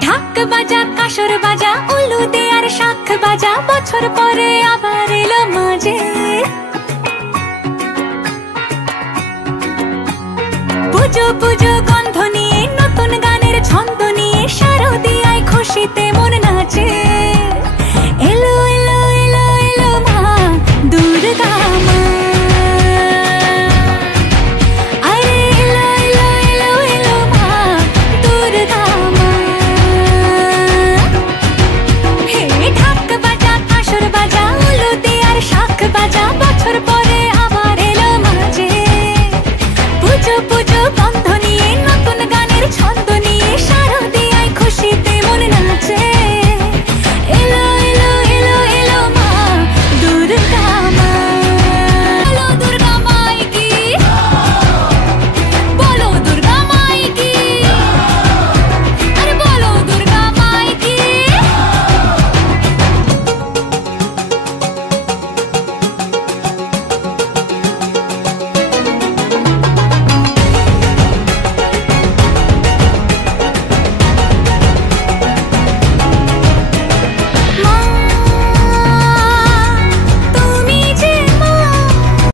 ঢাক বাজা কাসর বাজা উলু দে আর শাখ বাজা, বছর পরে আবার এলো মাঝে। পুজো পুজো গন্ধ নিয়ে নতুন গানের ছন্দ নিয়ে শারদিয়ায় খুশিতে